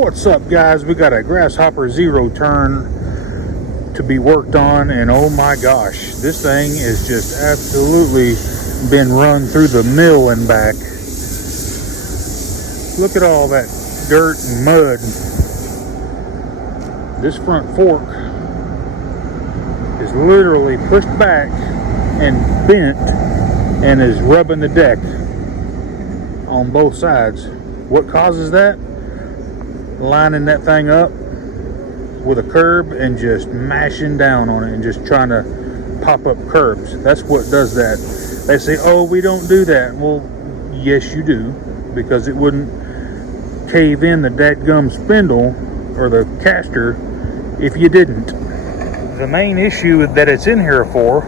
What's up, guys? We got a Grasshopper zero turn to be worked on, and oh my gosh, this thing is just absolutely been run through the mill and back. Look at all that dirt and mud. This front fork is literally pushed back and bent and is rubbing the deck on both sides. What causes that? Lining that thing up with a curb and just mashing down on it and just trying to pop up curbs. That's what does that. They say, oh, we don't do that. Well, yes you do, because it wouldn't cave in the dadgum spindle or the caster if you didn't. The main issue that it's in here for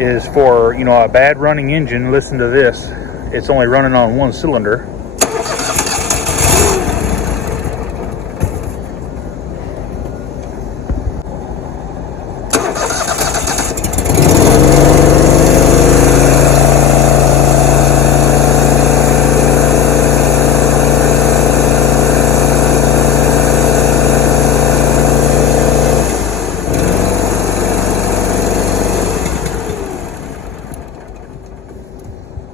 is for, you know, a bad running engine. Listen to this. It's only running on one cylinder.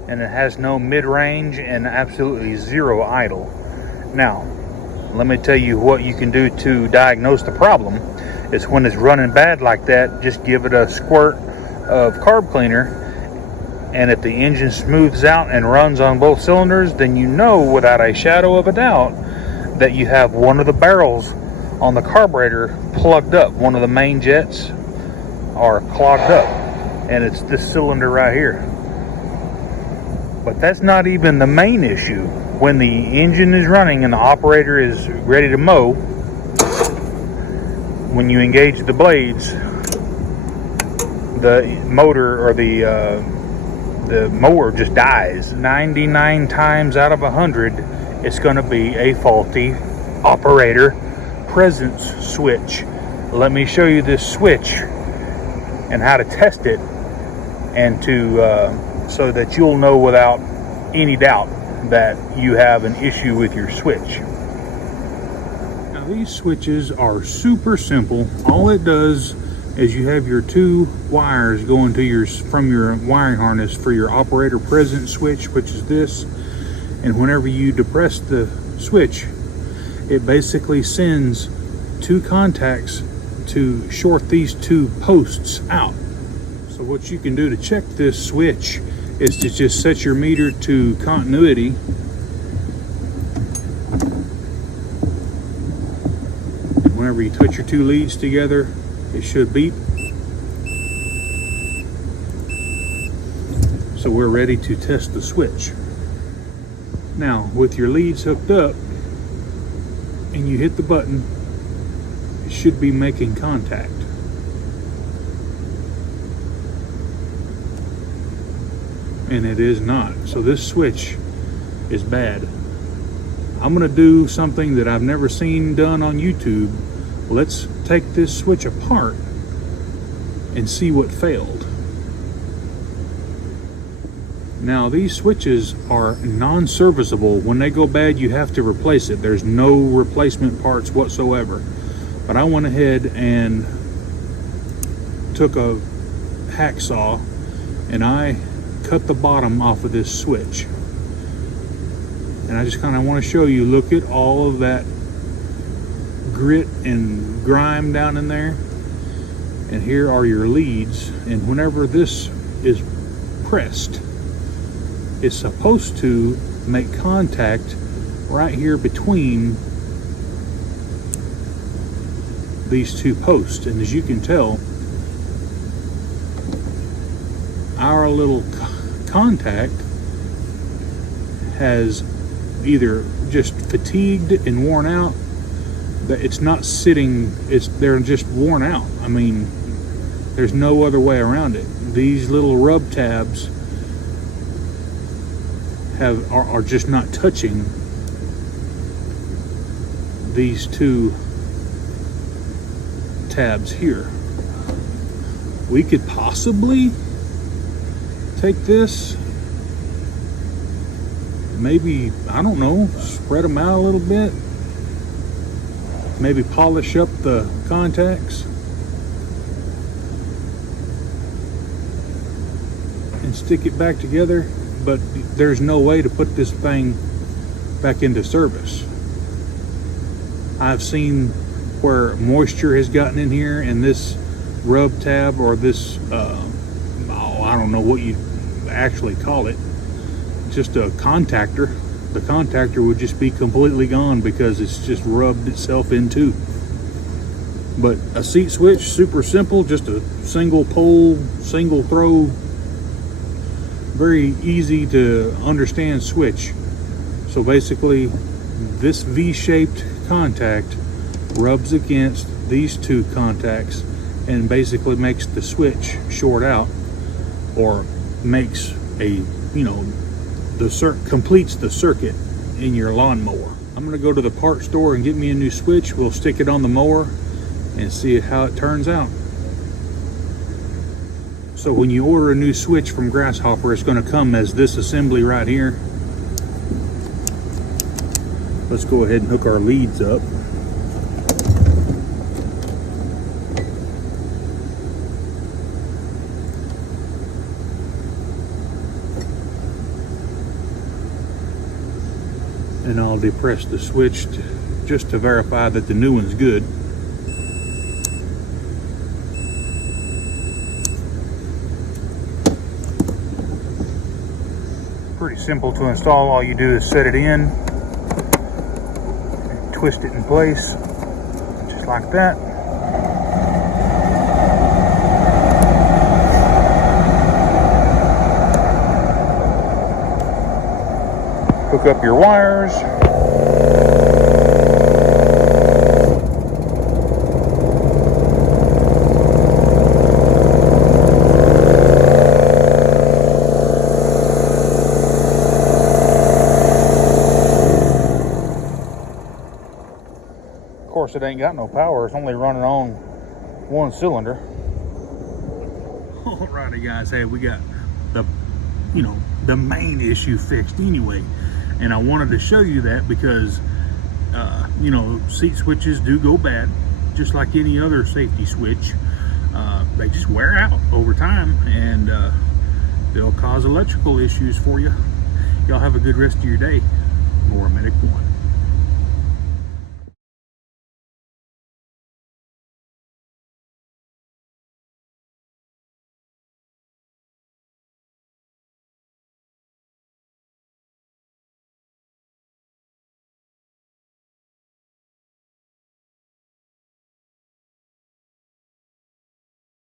And it has no mid-range and absolutely zero idle. Now, let me tell you what you can do to diagnose the problem. Is when it's running bad like that, just give it a squirt of carb cleaner, and if the engine smooths out and runs on both cylinders, then you know without a shadow of a doubt that you have one of the barrels on the carburetor plugged up. One of the main jets are clogged up, and it's this cylinder right here. But that's not even the main issue. When the engine is running and the operator is ready to mow, when you engage the blades, the motor or the mower just dies. 99 times out of 100, it's going to be a faulty operator presence switch. Let me show you this switch and how to test it, and to so that you'll know without any doubt that you have an issue with your switch. Now, these switches are super simple. All it does is you have your two wires going to from your wiring harness for your operator presence switch, which is this, and whenever you depress the switch, it basically sends two contacts to short these two posts out. So what you can do to check this switch is to just set your meter to continuity. Whenever you touch your two leads together, it should beep. So we're ready to test the switch. Now, with your leads hooked up and you hit the button, it should be making contact. And it is not. So this switch is bad. I'm gonna do something that I've never seen done on YouTube. Let's take this switch apart and see what failed. Now, these switches are non-serviceable. When they go bad, you have to replace it. There's no replacement parts whatsoever. But I went ahead and took a hacksaw and I cut the bottom off of this switch, and I just kind of want to show you. Look at all of that grit and grime down in there, and here are your leads. And whenever this is pressed, it's supposed to make contact right here between these two posts, and as you can tell, our little contact has either just fatigued and worn out. That it's not sitting, they're just worn out. I mean, there's no other way around it. These little rub tabs are just not touching these two tabs here. We could possibly take this, maybe, I don't know, spread them out a little bit maybe polish up the contacts and stick it back together, but there's no way to put this thing back into service. I've seen where moisture has gotten in here, and this rub tab, or this I don't know what you actually call it, just a contactor, the contactor would just be completely gone because it's just rubbed itself into. But a seat switch, super simple, just a single pole, single throw, very easy to understand switch. So basically this V-shaped contact rubs against these two contacts and basically makes the switch short out, or makes a, completes the circuit in your lawnmower. I'm gonna go to the part store and get me a new switch. We'll stick it on the mower and see how it turns out. So when you order a new switch from Grasshopper, it's gonna come as this assembly right here. Let's go ahead and hook our leads up. And I'll depress the switch just to verify that the new one's good. Pretty simple to install. All you do is set it in, twist it in place, just like that. Hook up your wires. Of course, it ain't got no power. It's only running on one cylinder. Alrighty guys, hey, we got the main issue fixed anyway. And I wanted to show you that because, seat switches do go bad, just like any other safety switch. They just wear out over time, and they'll cause electrical issues for you. Y'all have a good rest of your day. Mower Medic 1.